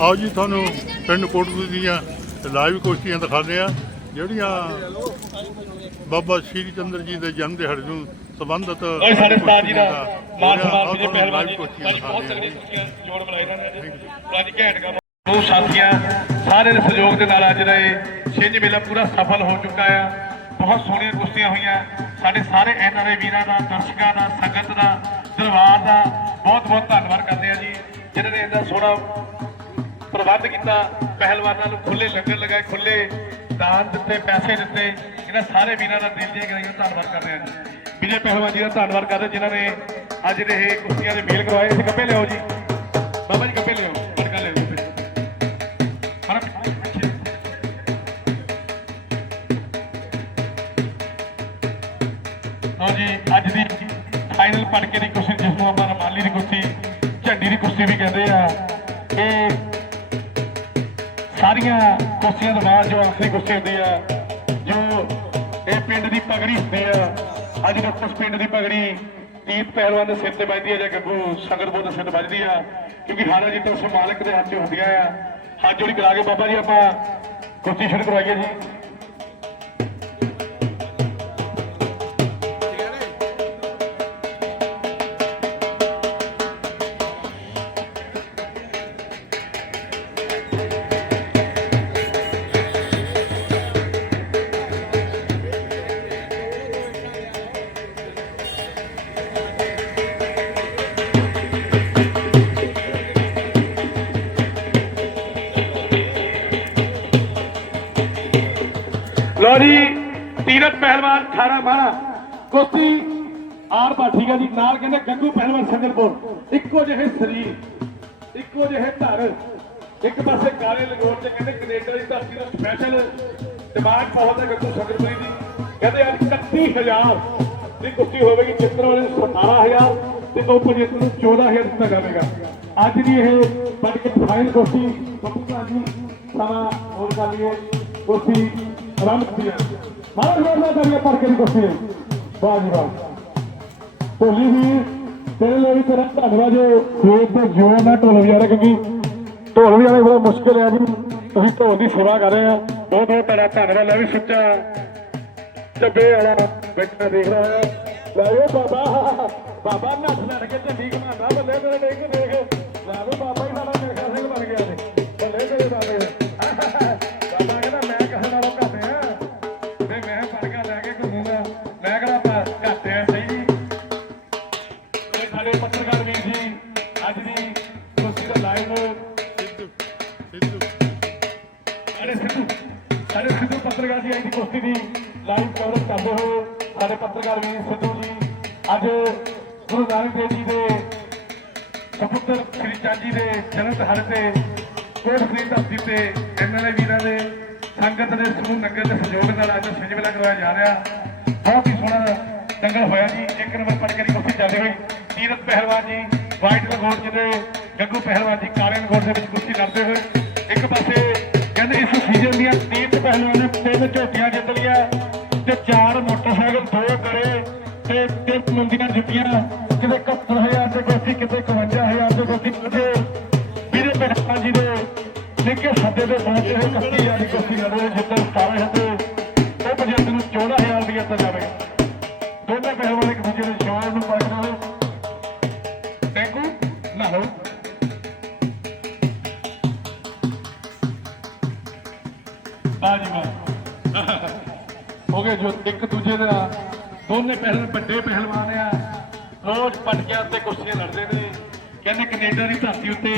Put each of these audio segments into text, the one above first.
ਆਓ ਜੀ ਤੁਹਾਨੂੰ ਪਿੰਡ ਕੋਟਪੁਰ ਦੀਆਂ ਲਾਈਵ ਕੁਸ਼ਤੀਆਂ ਦਿਖਾਉਂਦੇ ਆ ਜਿਹੜੀਆਂ ਬਾਬਾ ਸ਼੍ਰੀ ਚੰਦਰ ਜੀ ਦੇ ਜਨਮ ਦਿਹਾੜੇ ਨੂੰ ਸੰਬੰਧਿਤ ਓਏ ਸਾਡੇ ਉਸਤਾਦ ਜੀ ਦਾ ਮਾਨ ਹੋਇਆ। ਸਨਮਾਨ ਆਓ ਜੀ ਤੁਹਾਨੂੰ ਪਹਿਲਵਾਨ live ਜੀ ਕੁਸ਼ਤੀਆਂ ਅੱਜ ਬਹੁਤ ਦਿਖਾਉਂਦੇ ਤਗੜੀ ਆ। ਕੁਸ਼ਤੀਆਂ ਜੋੜ ਬਣਾਏ ਇਹਨਾਂ ਨੇ ਅੱਜ। ਅੱਜ ਘੈਂਟ ਕੰਮ ਉਹ ਸਾਥੀਆਂ ਸਾਰੇ ਦੇ ਸਹਿਯੋਗ ਦੇ ਨਾਲ ਅੱਜ ਦਾ ਇਹ ਛਿੰਝ ਮੇਲਾ ਪੂਰਾ ਸਫਲ ਹੋ ਚੁੱਕਾ ਆ। ਬਹੁਤ ਸੋਹਣੀਆਂ ਕੁਸ਼ਤੀਆਂ ਹੋਈਆਂ। ਸਾਡੇ ਸਾਰੇ ਐਨਆਰਏ ਵੀਰਾਂ ਦਾ ਦਰਸ਼ਕਾਂ ਦਾ ਸੰਗਤ ਦਾ ਦਰਬਾਰ ਦਾ ਬਹੁਤ ਬਹੁਤ ਧੰਨਵਾਦ। ਜਿਨ੍ਹਾਂ ਨੇ ਇੰਨਾ ਸੋਹਣਾ ਪ੍ਰਬੰਧ ਕੀਤਾ, ਪਹਿਲਵਾਨਾਂ ਨੂੰ ਖੁੱਲੇ ਲੰਗਰ ਲਗਾਏ ਖੁੱਲੇ ਦਾਨ ਦਿੱਤੇ, ਪੈਸੇ ਦਿੱਤੇ। ਇਹਨਾਂ ਸਾਰੇ ਵੀਰਾਂ ਦਾ ਦਿਲ ਦੀਆਂ ਗਰਾਈਆਂ ਧੰਨਵਾਦ ਕਰਦੇ ਹਾਂ ਵਿਜੇ ਪਹਿਲਵਾਨ ਜੀ ਦਾ ਧੰਨਵਾਦ ਕਰਦੇ ਜਿਨ੍ਹਾਂ ਨੇ ਅੱਜ ਦੇ ਇਹ ਕੁਸ਼ਤੀਆਂ ਦੇ ਮੇਲ ਕਰਵਾਏ। ਸੀ ਕੱਪੇ ਲਿਆਓ ਜੀ। ਬਾਬਾ ਜੀ ਕੱਪੇ ਲਿਆਓ ਪਟਕਾ ਲਿਆਓ ਜੀ ਜੀ, ਅੱਜ ਦੀ ਫਾਈਨਲ ਪਟਕੇ ਦੀ ਝੰਡੀ ਵੀ ਕਹਿੰਦੇ ਆ ਇਹ ਸਾਰੀਆਂ ਕੁਸ਼ਤੀਆਂ ਤੋਂ ਬਾਅਦ ਜੋ ਆਖਰੀ ਕੁਸ਼ਤੀ ਹੁੰਦੀ ਆ, ਜੋ ਇਹ ਪਿੰਡ ਦੀ ਪਗੜੀ ਹੁੰਦੀ ਆ, ਅੱਜ ਨੂੰ ਉਸ ਪਿੰਡ ਦੀ ਪਗੜੀ ਤੀਤ ਪਹਿਲਵਾਨ ਦੇ ਸਿਰ ਤੇ ਵੱਜਦੀ ਆ ਜਾਂ ਗੱਗੂ ਸੰਗਤਪੁਰ ਦੇ ਸਿਰ ਤੇ ਵੱਜਦੀ ਆ, ਕਿਉਂਕਿ ਹਾਰਾ ਜੀ ਤੋਂ ਉਸ ਮਾਲਕ ਦੇ ਹੱਥ 'ਚ ਹੁੰਦੀਆਂ ਆ, ਹੱਥ ਜੋੜੀ ਕਰਾ ਕੇ ਬਾਬਾ ਜੀ ਆਪਾਂ ਕੁਰਸੀ ਸ਼ੁਰੂ ਕਰਵਾਈਏ ਜੀ। ਤੀਰਤ ਪਹਿਲਵਾਨ 18 ਮਾਰਾ ਆਰ ਠੀਕ ਹੈ ਜੀ ਨਾਲ ਕਹਿੰਦੇ ਗੱਗੂ ਪਹਿਲਵਾਨ ਸੰਗਲਪੁਰ ਇੱਕੋ ਜਿਹੇ ਸਰੀਰ, ਇੱਕੋ ਜਿਹੇ ਧਰ ਇੱਕ ਪਾਸੇ ਕਾਲੇ ਲੰਗੋਟ ਤੇ ਕਹਿੰਦੇ ਕੈਨੇਡਾ ਦੀ ਧਰਤੀ ਦਾ ਸਪੈਸ਼ਲ ਦਿਮਾਗ ਬਹੁਤ ਹੈ ਗੱਗੂ ਸੰਗਲਪੁਰੀ ਦੀ। ਕਹਿੰਦੇ ਅੱਜ 31000 ਦੀ ਕੁਸ਼ਤੀ ਹੋਵੇਗੀ ਚਿੱਤਰ ਵਾਲੇ ਨੂੰ 17000 ਤੇ ਉਪਜੇਤ ਨੂੰ 14000 ਦਿੱਤਾ ਜਾਵੇਗਾ। ਅੱਜ ਦੀ ਇਹ ਵੱਡ ਕੇ ਫਾਈਨਲ ਕੁਸ਼ਤੀ ਬੱਬੂ ਜੀ ਸਮਾਂ ਹੋਰ ਕਰ ਲਈਏ। ਕੁਸ਼ਤੀ ਆਰੰਭ ਕੀਤੀ ਹੈ ਮਾਰ ਮਾਰਨਾ ਕਰੀਏ ਪਰ ਕੇ ਕੁਸ਼ਤੀ ਹੈ ਢੋਲੀ ਵੀ ਤੇਰੇ ਲਈ ਤੇਰਾ ਧੰਨਵਾਦ ਜੋ ਖੇਤ ਤੇ ਜੋ ਨਾ ਢੋਲ ਵਜਾਰਾ ਕਿਉਂਕਿ ਢੋਲ ਵਜਾਣਾ ਬੜਾ ਮੁਸ਼ਕਿਲ ਹੈ ਜੀ ਤੁਸੀਂ ਢੋਲ ਦੀ ਸੇਵਾ ਕਰ ਰਹੇ ਆ ਬਹੁਤ ਬਹੁਤ ਤੁਹਾਡਾ ਧੰਨਵਾਦ ਲੈ ਵੀ ਸੁੱਚਾ ਚੱਬੇ ਵਾਲਾ ਬੈਠਾ ਦੇਖ ਰਿਹਾ ਹੈ ਲੈ ਓ ਬਾਬਾ ਬਾਬਾ ਨੱਠ ਨੱਠ ਕੇ ਝੰਡੀ ਘਮਾਉਂਦਾ ਬੱਲੇ ਤੇਰੇ ਦੇਖ ਦੇਖ ਲੈ ਓ ਬਾਬਾ ਸਿੱਧੂ ਸਾਡੇ ਸਿੱਧੂ ਸਾਡੇ ਸਿੱਧੂ ਪੱਤਰਕਾਰ ਜੀ ਅੱਜ ਕੁਸ਼ਤੀ ਦੀ ਲਾਈਵ ਕਵਰੇਜ ਕਰਦੇ ਹੋਏ ਸਾਡੇ ਪੱਤਰਕਾਰ ਵੀਰ ਸਿੱਧੂ ਜੀ, ਅੱਜ ਗੁਰੂ ਨਾਨਕ ਦੇਵ ਜੀ ਦੇ ਸਪੁੱਤਰ ਸ੍ਰੀ ਚੰਦ ਦੇ ਜਨਮ ਦਿਹਾੜੇ ਤੇ ਕੋਟਪੁਰੀ ਧਰਤੀ ਤੇ ਐਮਐਲਏ ਵੀਰਾਂ ਦੇ ਸੰਗਤ ਦੇ ਸਮੂਹ ਨਗਰ ਦੇ ਸਹਿਯੋਗ ਨਾਲ ਅੱਜ ਛਿੰਝ ਮੇਲਾ ਕਰਵਾਇਆ ਜਾ ਰਿਹਾ। ਬਹੁਤ ਹੀ ਸੋਹਣਾ ਦੰਗਲ ਹੋਇਆ ਜੀ। ਇੱਕ ਨੰਬਰ ਪਟਕੇ ਦੀ ਕੁਸ਼ਤੀ ਚੱਲ ਹੋਈ ਤੀਰਤ ਪਹਿਲਵਾਨ ਜੀ, ਵਾਈਟ ਲੰਗੋਟ ਜੀ ਦੇ ਗੱਗੂ ਪਹਿਲਵਾਨ ਜੀ ਕਾਲੇ ਲੰਗੋਟ ਦੇ ਵਿੱਚ ਕੁਸ਼ਤੀ ਲੜਦੇ ਹੋਏ, ਇੱਕ ਪਾਸੇ ਕਹਿੰਦੇ ਇਸ ਸੀਜ਼ਨ ਦੀਆਂ ਤੀਰਤ ਪਹਿਲਵਾਨ ਨੇ ਤਿੰਨ ਝੋਟੀਆਂ ਜਿੱਤ ਲਈਆਂ, ਤੇ ਚਾਰ ਮੋਟਰਸਾਈਕਲ ਦੋ ਕਰੇ, ਤੇ ਤਿੰਨ ਮੁੰਦੀਆਂ ਜਿੱਤੀਆਂ, ਕਿਤੇ 71000 ਤੇ ਕੋਈ ਕਿਤੇ 51000 ਤੇ ਕੋਈ ਕਿਤੇ ਵੀਰੇ ਪਹਿਲਵਾਨ ਜੀ ਦੇ ਨਿੱਕੇ ਸੱਦੇ ਦੇ ਪਹੁੰਚੇ ਹੋਏ ਕੱਤੀ ਵਾਲੀ ਕੁਸ਼ਤੀ ਲੜੇ ਜਿੱਤਣ 17 ਹੱਥੇ ਉਹ ਪ੍ਰਜੈਕਟ ਨੂੰ 14000 ਰੁਪਏ ਦਿੱਤਾ ਜਾਵੇਗਾ ਦੋਨੇ ਪਹਿਲ ਵੱਡੇ ਪਹਿਲਵਾਨ ਆ। ਰੋਜ਼ ਪਟਕਿਆਂ ਤੇ ਕੁਸ਼ਤੀਆਂ ਲੜਦੇ ਨੇ। ਕਹਿੰਦੇ ਕੈਨੇਡਾ ਦੀ ਧਰਤੀ ਉੱਤੇ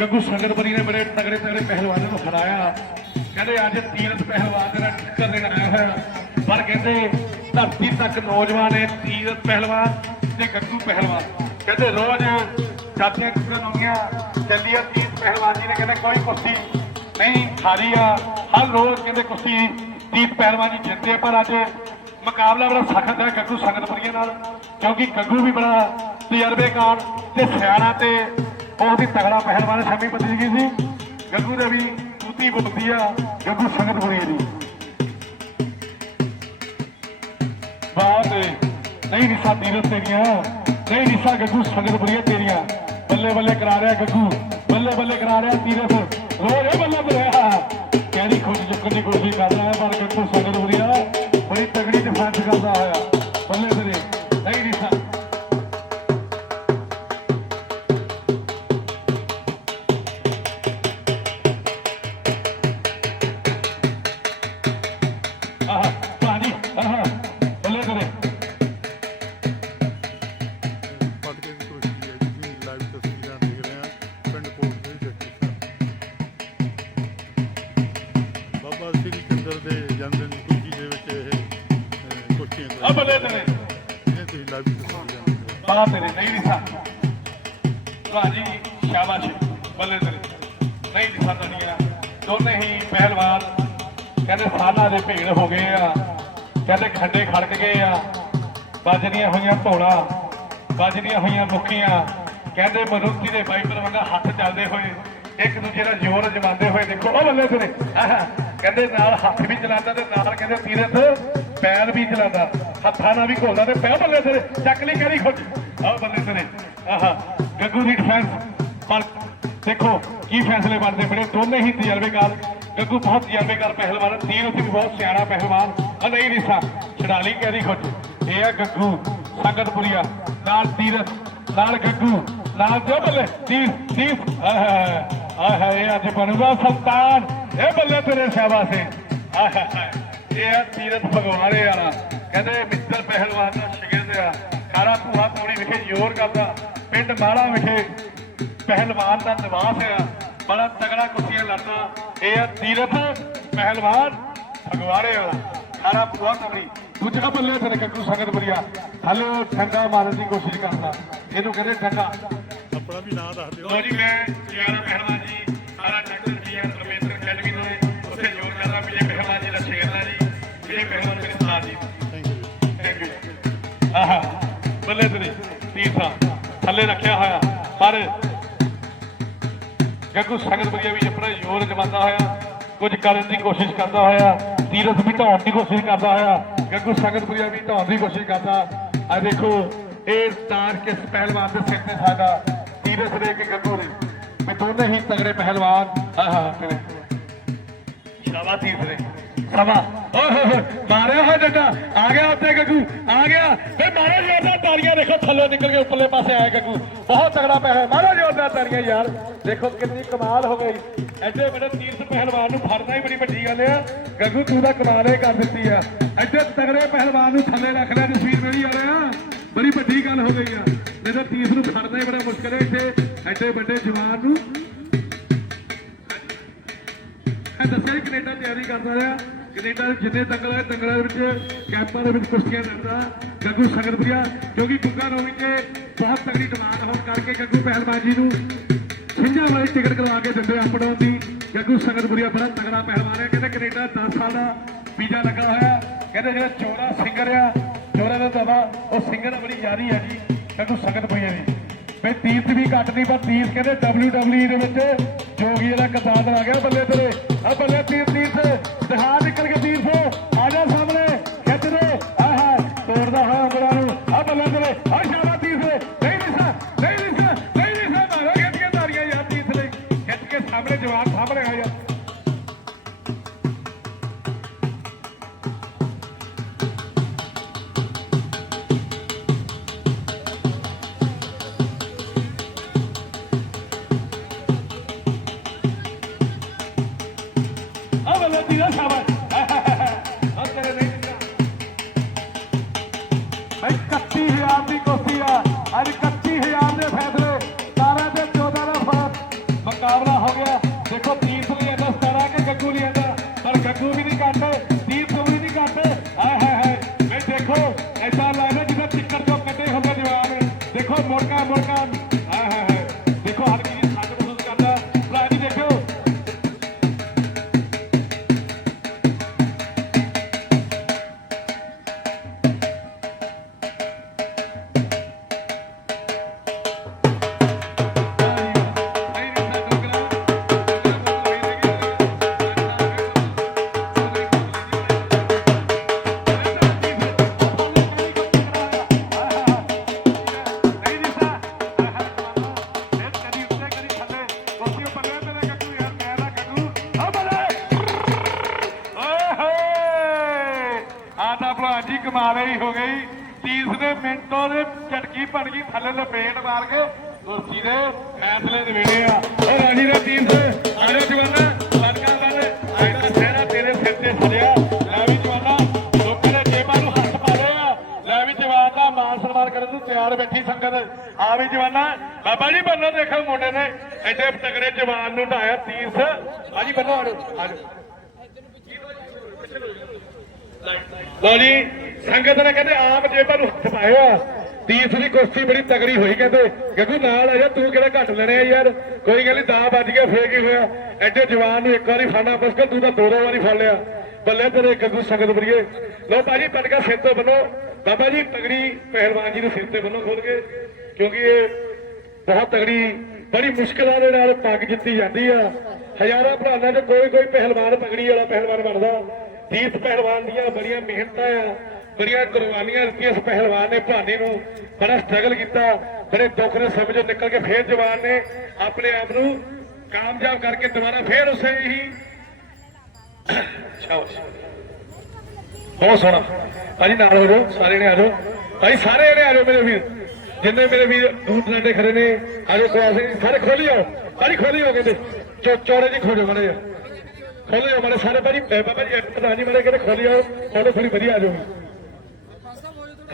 ਗੱਗੂ ਸੰਗਤਪੁਰੀ ਨੇ ਬੜੇ ਤਗੜੇ ਤਗੜੇ ਪਹਿਲਵਾਨਾਂ ਨੂੰ ਹਰਾਇਆ ਕਹਿੰਦੇ ਅੱਜ ਤੀਰਥ ਪਹਿਲਵਾਨ ਦੇ ਨਾਲ ਟੱਕਰ ਦੇਣ ਆਇਆ ਹੋਇਆ। ਪਰ ਕਹਿੰਦੇ ਧਰਤੀ ਤੱਕ ਨੌਜਵਾਨ ਹੈ ਤੀਰਥ ਪਹਿਲਵਾਨ ਤੇ ਗੱਗੂ ਪਹਿਲਵਾਨ। ਕਹਿੰਦੇ ਰੋਜ਼ ਚਾਚੀਆਂ ਕੁੜੀਆਂ ਨੌਂਗੀਆਂ ਚੱਲੀਆਂ ਤੀਰਤ ਪਹਿਲਵਾਨ ਜੀ ਨੇ ਕਹਿੰਦੇ, ਕੋਈ ਕੁਸ਼ਤੀ ਨਹੀਂ ਹਾਰੀ ਆ। ਹਰ ਰੋਜ਼ ਕਹਿੰਦੇ ਕੁਸ਼ਤੀ ਤੀਰਥ ਪਹਿਲਵਾਨ ਜੀ ਜਿੱਤਦੇ ਪਰ ਅੱਜ ਮੁਕਾਬਲਾ ਬੜਾ ਸਖਤ ਹੈ ਗੱਗੂ ਸੰਗਤਪੁਰੀਏ ਨਾਲ, ਕਿਉਂਕਿ ਗੱਗੂ ਵੀ ਬੜਾ ਤਜਰਬੇਕਾਰ ਤੇ ਸਿਆਣਾ ਤੇ ਬਹੁਤ ਹੀ ਤਗੜਾ ਪਹਿਲਵਾਨ ਸ਼ਮੀ ਪਤੀ ਜੀ ਸੀ ਗੱਗੂ ਦੇ ਵੀ ਤੂਤੀ ਬੁੱਧੀ ਆ, ਗੱਗੂ ਸੰਗਤਪੁਰੀਏ ਦੀ। ਬਾਤ ਨਹੀਂ ਰਿਸਾ ਤੀਰਤ ਤੇਰੀਆਂ, ਨਹੀਂ ਰਿਸਾ ਗੱਗੂ ਸੰਗਤਪੁਰੀਏ ਤੇਰੀਆਂ। ਬੱਲੇ ਬੱਲੇ ਕਰਾ ਰਿਹਾ ਗੱਗੂ, ਬੱਲੇ ਬੱਲੇ ਕਰਾ ਰਿਹਾ ਤੀਰਥ। ਰੋਜ਼ ਬੱਲੇ ਬੱਲੇ ਕਹਿੰਦੀ ਖੁਸ਼ ਚੁੱਕਣ ਦੀ ਕੋਸ਼ਿਸ਼ ਕਰ ਰਿਹਾ ਹੈ, ਪਰ ਗੱਗੂ ਸੰਗਤ ਵਧੀਆ ਬੜੀ ਤਗੜੀ ਡਿਫੈਂਸ ਕਰਦਾ ਹੋਇਆ ਅਹ, ਕੁਸ਼ਤੀਆਂ ਤੁਸੀਂ ਲਾਈਵ ਤਸਵੀਰਾਂ ਤੇਰੇ ਨਹੀਂ ਦਿਸਾ ਭਾਜੀ ਸ਼ਾਬਾਸ਼। ਬੱਲੇ ਤੇਰੇ। ਨਹੀਂ ਦਿਸਾ ਤਣੀਆਂ ਦੋਨੇ ਹੀ ਪਹਿਲਵਾਨ। ਕਹਿੰਦੇ ਸਾਲਾਂ ਦੇ ਭੇੜ ਹੋ ਗਏ ਆ। ਕਹਿੰਦੇ ਖੰਡੇ ਖੜਕ ਗਏ ਆ। ਵੱਜਦੀਆਂ ਹੋਈਆਂ ਧੋਣਾ ਵੱਜਦੀਆਂ ਹੋਈਆਂ ਮੁੱਕੀਆਂ ਕਹਿੰਦੇ ਮਰੁੱਤੀ ਦੇ ਵਾਈਪਰ ਵਾਂਗਾ ਹੱਥ ਚੱਲਦੇ ਹੋਏ ਇੱਕ ਦੂਜੇ ਦਾ ਜ਼ੋਰ ਜਮਾਉਂਦੇ ਹੋਏ ਦੇਖੋ। ਉਹ ਬੱਲੇ ਤੇਰੇ। ਕਹਿੰਦੇ ਨਾਲ ਹੱਥ ਵੀ ਚਲਾਉਂਦਾ ਤੇ ਨਾਲ ਕਹਿੰਦੇ ਤੀਰਥ। ਪੈਰ ਵੀ ਚਲਾਉਂਦਾ ਹੱਥਾਂ ਨਾਲ ਵੀ ਘੋਲਦਾ ਤੇ ਪੈ ਬੱਲੇ ਤੇਰੇ ਚੱਕ ਲਈ ਕਰੀ ਖੁਦ ਆਹ ਬੱਲੇ ਤੇਰੇ ਆਹਾ ਗੱਗੂ ਦੀ ਡਿਫੈਂਸ ਪਰ ਦੇਖੋ ਕੀ ਫੈਸਲੇ ਬਣਦੇ ਬੜੇ ਦੋਨੇ ਹੀ ਤਜਰਬੇਕਾਰ ਗੱਗੂ ਬਹੁਤ ਤਜਰਬੇਕਾਰ ਪਹਿਲਵਾਨ ਹੈ, ਤੀਰਥ ਵੀ ਬਹੁਤ ਸਿਆਣਾ ਪਹਿਲਵਾਨ ਆ ਨਹੀਂ ਰਿਸਾ ਛਡਾ ਲਈ ਕਰੀ ਖੁਦ ਇਹ ਆ ਗੱਗੂ ਸੰਗਤਪੁਰੀਆ ਨਾਲ ਤੀਰਥ ਨਾਲ ਗੱਗੂ ਨਾਲ ਜੋ ਬੱਲੇ ਤੀਰ ਤੀਰ ਆਹ ਆਹ ਇਹ ਅੱਜ ਬਣੂਗਾ ਸੰਤਾਨ ਇਹ ਬੱਲੇ ਤੇਰੇ ਸ਼ਾਬਾਸ਼ ਹੈ ਆਹ। ਇਹ ਆ ਤੀਰਥ ਭਗਵਾਨੇ ਵਾਲਾ। ਕਹਿੰਦੇ ਮਿੱਤਰ ਪਹਿਲਵਾਨ ਦਾ ਸ਼ਗਿਰਦ ਆ। ਖਾਰਾ ਭੂਆ ਪੌੜੀ ਵਿਖੇ ਜ਼ੋਰ ਕਰਦਾ। ਪਿੰਡ ਮਾਲਾ ਵਿਖੇ ਪਹਿਲਵਾਨ ਦਾ ਨਿਵਾਸ ਆ। ਬੜਾ ਤਗੜਾ ਕੁੱਤੀਆਂ ਲੜਦਾ। ਇਹ ਆ ਤੀਰਥ ਪਹਿਲਵਾਨ ਫਗਵਾੜੇ ਵਾਲਾ। ਖਾਰਾ ਭੂਆ ਪੌੜੀ। ਦੂਜਾ ਬੱਲੇ ਤੇਰੇ ਕੱਕੂ ਸੰਗਤ ਬਰੀਆ ਹਲੇ ਠੰਡਾ ਮਾਰਨ ਦੀ ਕੋਸ਼ਿਸ਼ ਕਰਦਾ। ਇਹਨੂੰ ਕਹਿੰਦੇ ਠੰਡਾ। ਆਪਣਾ ਵੀ ਨਾਂ ਦੱਸ ਦਿਓ। ਜੀ ਮੈਂ ਯਾਰ ਪਹਿਲਵਾਨ ਜੀ ਸਾਰਾ ਡਾਕਟਰ ਜੀ ਆ ਪਰਮੇਸ਼ਰ ਅਕੈਡਮੀ ਦੇ ਉੱਥੇ ਜੋਰ ਕਰਦਾ ਵਿਜੇ ਪਹਿਲਵਾਨ ਜੀ ਆਹਾ ਬੱਲੇ ਤੇਰੇ ਤੀਰਥਾ ਥੱਲੇ ਰੱਖਿਆ ਹੋਇਆ, ਪਰ ਗੱਗੂ ਸੰਗਤ ਵਧੀਆ ਵੀ ਆਪਣਾ ਜ਼ੋਰ ਜਮਾਉਂਦਾ ਹੋਇਆ, ਕੁਝ ਕਰਨ ਦੀ ਕੋਸ਼ਿਸ਼ ਕਰਦਾ ਹੋਇਆ, ਤੀਰਥ ਵੀ ਢਾਉਣ ਦੀ ਕੋਸ਼ਿਸ਼ ਕਰਦਾ ਹੋਇਆ, ਗੱਗੂ ਸੰਗਤ ਵਧੀਆ ਵੀ ਢਾਉਣ ਦੀ ਕੋਸ਼ਿਸ਼ ਕਰਦਾ। ਆ ਦੇਖੋ, ਇਹ ਤਾਰ ਕਿਸ ਪਹਿਲਵਾਨ ਦੇ ਸਿਰ ਤੇ ਸਾਡਾ, ਤੀਰਥ ਦੇ ਕੇ ਗੱਗੂ ਨੇ ਮੈਂ ਦੋਨੇ ਹੀ ਤਗੜੇ ਪਹਿਲਵਾਨ। ਆਹਾ, ਤੇਰੇ। ਸ਼ਾਬਾ ਤੀਰਥ ਨੇ ਸਭਾ ਓਏ ਮਾਰਿਆ ਹੋਇਆ ਡੰਡਾ। ਆ ਗਿਆ ਉੱਤੇ ਗੱਗੂ, ਆ ਗਿਆ। ਤੇ ਮਾਰੋ ਜੋਰਦਾਰ ਤਾੜੀਆਂ ਦੇਖੋ, ਥੱਲੇ ਨਿਕਲ ਕੇ ਉੱਪਰਲੇ ਪਾਸੇ ਆਇਆ ਗੱਗੂ। ਬਹੁਤ ਤਗੜਾ ਪਿਆ ਹੈ ਮਾਰੋ ਜੋਰਦਾਰ ਤਾੜੀਆਂ ਯਾਰ। ਦੇਖੋ ਕਿੰਨੀ ਕਮਾਲ ਹੋ ਗਈ। ਐਡੇ ਵੱਡੇ ਤੀਰਥ ਪਹਿਲਵਾਨ ਨੂੰ ਫੜਨਾ ਹੀ ਬੜੀ ਵੱਡੀ ਗੱਲ ਆ। ਗੱਗੂ, ਤੂੰ ਤਾਂ ਕਮਾਲ ਹੀ ਕਰ ਦਿੱਤੀ ਆ। ਐਡੇ ਤਗੜੇ ਪਹਿਲਵਾਨ ਨੂੰ ਥੱਲੇ ਰੱਖ ਲਿਆ ਜਸਵੀਰ ਮੇਰੀ ਵਾਲੇ ਆ ਬੜੀ ਵੱਡੀ ਗੱਲ ਹੋ ਗਈ ਆ। ਨਹੀਂ ਤਾਂ ਤੀਰਥ ਨੂੰ ਫੜਨਾ ਹੀ ਬੜਾ ਮੁਸ਼ਕਲ ਹੈ ਇੱਥੇ। ਐਡੇ ਵੱਡੇ ਜਵਾਨ ਨੂੰ ਮੈਂ ਦੱਸਿਆ ਸੀ ਕੈਨੇਡਾ ਤਿਆਰੀ ਕਰਦਾ ਰਿਹਾ। ਕੈਨੇਡਾ ਦੇ ਜਿੰਨੇ ਦੰਗਲ ਹੈ ਦੰਗਲਾਂ ਦੇ ਵਿੱਚ ਕੈਂਪਾਂ ਦੇ ਵਿੱਚ ਕੁਸ਼ਤੀਆਂ ਲੜਦਾ ਗੱਗੂ ਸੰਗਤਪੁਰੀਆ ਕਿਉਂਕਿ ਬੁੱਗਾ ਨੋਵੀ ਤੇ ਬਹੁਤ ਤਗੜੀ ਡਿਮਾਂਡ ਹੋਣ ਕਰਕੇ ਗੱਗੂ ਪਹਿਲਵਾਨ ਜੀ ਨੂੰ ਸਿੰਘਾਂ ਵਾਲੀ ਟਿਕਟ ਕਰਵਾ ਕੇ ਦਿੰਦੇ ਅਪ ਦੀ। ਗੱਗੂ ਸੰਗਤਪੁਰੀਆ ਬੜਾ ਤਗੜਾ ਪਹਿਲਵਾਨ ਹੈ। ਕਹਿੰਦੇ ਕੈਨੇਡਾ 10 ਸਾਲ ਦਾ ਵੀਜ਼ਾ ਲੱਗਾ ਹੋਇਆ ਕਹਿੰਦੇ ਜਿਹੜਾ ਚੋਰਾ ਸਿੰਗਰ ਆ ਚੋਰਾ ਦਾ ਦਵਾ, ਉਹ ਸਿੰਗਰ ਬੜੀ ਯਾਰੀ ਹੈ ਜੀ। ਗੱਗੂ ਸੰਗਤਪੁਰੀਆ ਦੀ ਬਈ ਤੀਰਥ ਵੀ ਘੱਟ ਨਹੀਂ, ਪਰ ਤੀਰਥ ਕਹਿੰਦੇ WWE ਦੇ ਵਿੱਚ ਜੋਗੀ ਦਾ ਕਸਾਦ ਆ ਗਿਆ ਬੱਲੇ ਤੇਰੇ। ਆ ਬੱਲੇ ਤੀਰ ਤੀਰਥ ਦਿਖਾ ਨਿਕਲ ਕੇ ਤੀਰਥ ਆ ਜਾ ਸਾਹਮਣੇ, ਖਿੱਚ ਦੇ। ਆਹਾ ਤੋੜਦਾ ਹਾਂ ਉਂਗਲਾਂ ਨੂੰ। ਆ ਬੱਲੇ ਤੇਰੇ ਆ ਸ਼ਾਬਾ Yeah. ਕਮਾਲ ਹੀ ਹੋ ਗਈ। ਤੀਸਰੇ ਮਿੰਟੋਂ ਦੇ ਝਟਕੀ ਬਣ ਗਈ, ਥੱਲੇ ਲਪੇਟ ਮਾਰ ਕੇ। ਕੁਰਸੀ ਦੇ ਫੈਸਲੇ ਦੇ ਵੇੜੇ ਆ। ਉਹ ਰਾਜੀ ਦਾ ਤੀਸ ਆਜੋ ਜਵਾਨਾ ਲੜਕਾ ਗੱਲ ਅੱਜ ਦਾ ਸਹਿਰਾ ਤੇਰੇ ਸਿਰ ਤੇ ਛੜਿਆ ਲੈ ਵੀ ਜਵਾਨਾ, ਲੋਕਾਂ ਦੇ ਜੇਬਾਂ ਨੂੰ ਹੱਥ ਪਾ ਰਹੇ ਲੈ ਵੀ ਜਵਾਨ ਦਾ ਮਾਨ ਸਨਮਾਨ ਕਰਨ ਨੂੰ ਤਿਆਰ ਬੈਠੀ ਸੰਗਤ। ਆ ਵੀ ਜਵਾਨਾ, ਬਾਬਾ ਜੀ ਬੰਨੋ ਦੇਖੋ ਮੁੰਡੇ ਨੇ। ਐਡੇ ਤਗੜੇ ਜਵਾਨ ਨੂੰ ਢਾਇਆ ਤੀਸ। ਆਜੀ ਬੰਨੋ ਆਜੋ ਆਜੋ ਲਓ ਜੀ ਸੰਗਤ ਨੇ ਕਹਿੰਦੇ, ਆਪ ਜੇਬਾਂ ਨੂੰ ਹੱਥ ਪਾਇਆ ਤੀਸਰੀ ਕੁਸ਼ਤੀ ਬੜੀ ਤਗੜੀ ਹੋਈ, ਕਹਿੰਦੇ। ਗੱਗੂ, ਨਾਲ ਆ ਜਾ, ਤੂੰ ਕਿਹੜਾ ਘੱਟ ਲੈਣੇ ਯਾਰ? ਕੋਈ ਗੱਲ ਨੀ ਦਾ ਵੱਜ ਗਿਆ ਫੇਰ ਕੀ ਹੋਇਆ? ਐਡੇ ਜਵਾਨ ਨੂੰ ਇੱਕ ਵਾਰੀ ਫੜਨਾ ਮੁਸ਼ਕਲ ਤੂੰ ਤਾਂ ਦੋ ਦੋ ਵਾਰੀ ਫੜ ਲਿਆ। ਬੱਲੇ ਤੇਰੇ ਗੱਗੂ ਸੰਗਤ ਬਰੀਏ ਲਓ ਭਾਜੀ ਪਟਕਾ ਸਿਰ ਤੋਂ ਬੰਨੋ। ਬਾਬਾ ਜੀ ਤਗੜੀ ਪਹਿਲਵਾਨ ਜੀ ਨੂੰ ਸਿਰ ਤੇ ਬੰਨੋ ਖੋਲ ਕੇ, ਕਿਉਂਕਿ ਇਹ ਬਹੁਤ ਤਗੜੀ ਬੜੀ ਮੁਸ਼ਕਲਾਂ ਦੇ ਨਾਲ ਪੱਗ ਜਿੱਤੀ ਜਾਂਦੀ ਆ। ਹਜ਼ਾਰਾਂ ਭਰਾਵਾਂ ਚ ਕੋਈ ਕੋਈ ਪਹਿਲਵਾਨ ਪਗੜੀ ਵਾਲਾ ਪਹਿਲਵਾਨ ਬਣਦਾ। ਤੀਰਥ ਪਹਿਲਵਾਨ ਦੀਆਂ ਬੜੀਆਂ ਮਿਹਨਤਾਂ ਆ। ਬੜੀਆਂ ਕੁਰਬਾਨੀਆਂ ਦਿੱਤੀਆਂ ਇਸ ਪਹਿਲਵਾਨ ਨੇ, ਭਾਨੇ ਨੂੰ। ਬੜਾ ਸਟਰਗਲ ਕੀਤਾ। ਬੜੇ ਦੁੱਖ ਦੇ ਸਮੇਂ ਚੋਂ ਨਿਕਲ ਕੇ ਫੇਰ ਜਵਾਨ ਨੇ ਆਪਣੇ ਆਪ ਨੂੰ ਕਾਮਯਾਬ ਕਰਕੇ ਦੁਬਾਰਾ ਫੇਰ ਉਸੇ ਹੀ ਸ਼ਾਬਾਸ਼ ਬਹੁਤ ਸੋਹਣਾ। ਭਾਜੀ, ਨਾਲ ਹੋ ਜਾਓ, ਸਾਰੇ ਨੇ ਆ ਜਾਓ। ਭਾਈ ਸਾਰੇ ਜਣੇ ਆ ਜਾਓ ਮੇਰੇ ਵੀਰ। ਜਿੰਨੇ ਮੇਰੇ ਵੀਰ ਦੂਰ ਦਰਾਡੇ ਖੜੇ ਨੇ, ਆ ਜਾਓ ਕੋਈ ਆਸੇ ਸਾਰੇ ਖੋਲੀ ਆਓ ਭਾਜੀ ਖੋਲੀ ਹੋ ਕਹਿੰਦੇ ਚੋ ਚੌੜੇ ਜੀ ਖੋਜੋ ਮੜੇ ਖੋਲੀ ਆਓ ਮੜੇ ਸਾਰੇ ਭਾਜੀ, ਅਹ ਬਾਬਾ ਜੀ ਅਹ ਪ੍ਰਧਾਨ ਮੜੇ ਕਹਿੰਦੇ ਖੋਲੀ ਆਓ ਖੋਲੋ ਥੋੜੀ ਵਧੀਆ ਆ ਜਾਓ।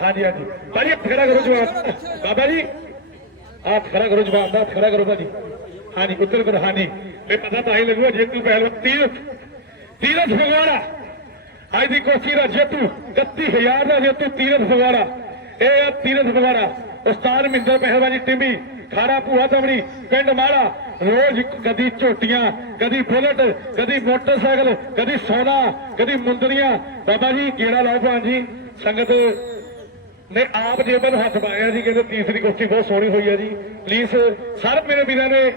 ਹਾਂਜੀ ਹਾਂਜੀ ਭਾਜੀ ਹੱਥ ਖੜਾ ਕਰੋ ਜਵਾਬ ਬਾਬਾ ਜੀ ਹੱਥ ਖੜਾ ਕਰੋ ਜਵਾਬ ਦਾ ਖੜਾ ਕਰੋ ਭਾਜੀ। ਹਾਂਜੀ ਉੱਤਰ ਕਰੋ ਹਾਂਜੀ ਇਹ ਪਤਾ ਤਾਂ ਹੀ ਲੱਗੂਗਾ ਜੇ ਤੂੰ ਪਹਿਲ ਤੀਰਥ ਤੀਰਥ ਫਗਵਾੜਾ। ਅੱਜ ਦੀ ਕੋਸ਼ੀ ਦਾ ਜੇਤੂ 31000 ਦਾ ਜੇਤੂ ਤੀਰਥ ਫਗਵਾੜਾ। ਇਹ ਆ ਤੀਰਥ ਫਗਵਾੜਾ। ਉਸਤਾਦ ਮਿੰਦਰ ਪਹਿਲਵਾਨੀ ਟਿੰਬੀ ਖਾਰਾ ਭੂਆ ਤਮੜੀ ਪਿੰਡ ਮਾੜਾ। ਰੋਜ਼ ਕਦੀ ਝੋਟੀਆਂ, ਕਦੀ ਬੁਲਟ, ਕਦੀ ਮੋਟਰਸਾਈਕਲ, ਕਦੀ ਸੋਨਾ, ਕਦੀ ਮੁੰਦਰੀਆਂ। ਬਾਬਾ ਜੀ ਕਿਹੜਾ ਲਾਓ ਭਾਂ ਜੀ। ਸੰਗਤ ਨੇ ਆਪ ਜੇ ਮੈਨੂੰ ਹੱਥ ਪਾਇਆ ਜੀ, ਕਹਿੰਦੇ ਤੀਸਰੀ ਕੁਸ਼ਤੀ ਬਹੁਤ ਸੋਹਣੀ ਹੋਈ ਹੈ ਜੀ। ਪਲੀਜ਼ ਸਾਰੇ, ਮੇਰੇ ਵੀਰਾਂ ਨੇ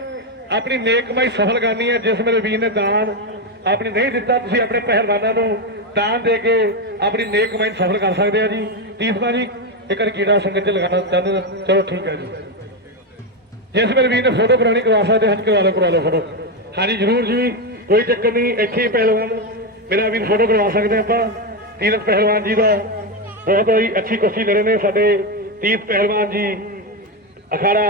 ਆਪਣੀ ਨੇਕ ਕਮਾਈ ਸਫਲ ਕਰਨੀ ਹੈ, ਜਿਸ ਮੇਰੇ ਵੀਰ ਨੇ ਦਾਨ ਆਪਣੀ ਨਹੀਂ ਦਿੱਤਾ, ਤੁਸੀਂ ਆਪਣੇ ਪਹਿਲਵਾਨਾਂ ਨੂੰ ਦਾਨ ਦੇ ਕੇ ਆਪਣੀ ਨੇਕ ਕਮਾਈ ਸਫਲ ਕਰ ਸਕਦੇ ਆ ਜੀ। ਤੀਸਰਾ ਜੀ, ਇੱਕ ਕੀੜਾ ਸੰਗਤ ਚ ਲਗਾਉਣਾ ਚਾਹੁੰਦੇ ਚਲੋ ਠੀਕ ਹੈ ਜੀ। ਜਿਸ ਮੇਰੇ ਵੀਰ ਨੇ ਫੋਟੋ ਕਰਾਣੀ ਕਰਵਾ ਸਕਦੇ ਹਾਂ ਕਰਵਾ ਲਓ ਕਰਵਾ ਲਓ ਫੋਟੋ। ਹਾਂਜੀ, ਜ਼ਰੂਰ ਜੀ, ਕੋਈ ਚੱਕਰ ਨਹੀਂ, ਇੱਥੇ ਹੀ ਪਹਿਲਵਾਨ, ਮੇਰਾ ਵੀਰ ਫੋਟੋ ਕਰਵਾ ਸਕਦੇ ਆਪਾਂ। ਤੀਰਥ ਪਹਿਲਵਾਨ ਜੀ ਦਾ ਬਹੁਤ ਹੀ ਅੱਛੀ ਕੁਸ਼ਤੀ ਲੜੇ ਨੇ ਸਾਡੇ ਤੀਰਥ ਪਹਿਲਵਾਨ ਜੀ ਅਖਾੜਾ।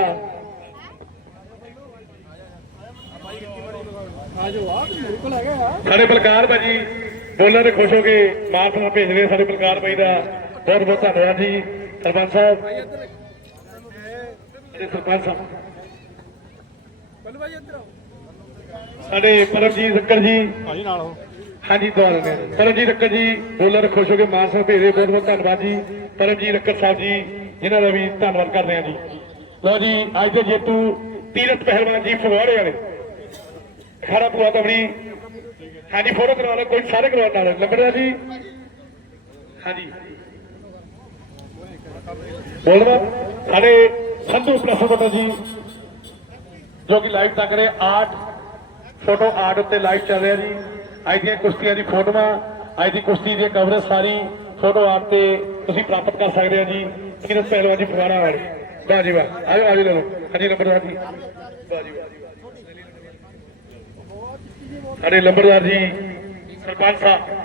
ਸਾਡੇ ਬਲਕਾਰ ਭਾਜੀ ਬੋਲਣ ਦੇ ਖੁਸ਼ ਹੋ ਕੇ ਮਾਰਥਨਾ ਭੇਜ ਰਹੇ ਸਾਡੇ ਬਲਕਾਰ ਭਾਈ ਦਾ। ਬਹੁਤ ਬਹੁਤ ਧੰਨਵਾਦ ਜੀ ਸਰਪੰਚ ਸਾਹਿਬ। ਸਰਪੰਚ ਸਾਹਿਬ। ਸਾਡੇ ਪਰਮਜੀਤ ਜ਼ੱਕਰ ਜੀ। ਭਾਜੀ ਨਾਲ ਹੋ। ਹਾਂਜੀ, ਦੁਆਰਾ ਨੇ। ਪਰਮਜੀਤ ਰੱਕਰ ਜੀ, ਬੋਲਰ ਖੁਸ਼ ਹੋ ਕੇ ਮਾਨ ਸਾਹਿਬ ਭੇਜੇ ਬਹੁਤ ਬਹੁਤ ਧੰਨਵਾਦ ਜੀ। ਪਰਮਜੀਤ ਰੱਕਰ ਸਾਹਿਬ ਜੀ, ਜਿਨ੍ਹਾਂ ਦਾ ਵੀ ਧੰਨਵਾਦ ਕਰਦੇ ਹਾਂ ਜੀ। ਲੋ ਜੀ, ਅੱਜ ਦੇ ਜੇਤੂ ਤੀਰਥ ਪਹਿਲਵਾਨ ਜੀ ਫਗਵਾੜੇ ਵਾਲੇ ਖੜਾ ਪੂਆ ਤਮੜੀ ਹਾਂਜੀ ਫੋਟੋ ਕਰਵਾ ਲਓ, ਕੋਈ ਸਾਰੇ ਕਰਵਾ ਨਾਲ ਲੰਬੜਦਾ ਜੀ। ਹਾਂਜੀ। ਬੋਲਵਾ ਸਾਡੇ ਸੰਧੂ ਪ੍ਰਸੋਦਨ ਜੀ, ਜੋ ਕਿ ਲਾਈਵ ਤੱਕ ਰਹੇ, ਆਰਟ ਫੋਟੋ ਆਰਟ ਉੱਤੇ ਲਾਈਵ ਚੱਲ ਰਿਹਾ ਜੀ। ਅੱਜ ਦੀਆਂ ਕੁਸ਼ਤੀਆਂ ਦੀ ਫੋਟੋਆਂ, ਅੱਜ ਦੀ ਕੁਸ਼ਤੀ ਦੀ ਕਵਰੇਜ ਸਾਰੀ ਫੋਟੋ ਆਰਟ ਤੇ ਤੁਸੀਂ ਪ੍ਰਾਪਤ ਕਰ ਸਕਦੇ ਹੋ ਜੀ। ਕਿਰਨ ਪਹਿਲਵਾਨ ਜੀ ਫਗਵਾੜਾ ਵਾਲੇ। ਵਾਹ ਜੀ ਵਾਹ। ਆਜੋ ਆਜੋ ਲੈ ਲਓ ਹਾਂਜੀ ਨੰਬਰਦਾਰ ਜੀ। ਵਾਹ ਜੀ ਸਾਡੇ ਲੰਬੜਦਾਰ ਜੀ, ਸਰਪੰਚ ਸਾਹਿਬ।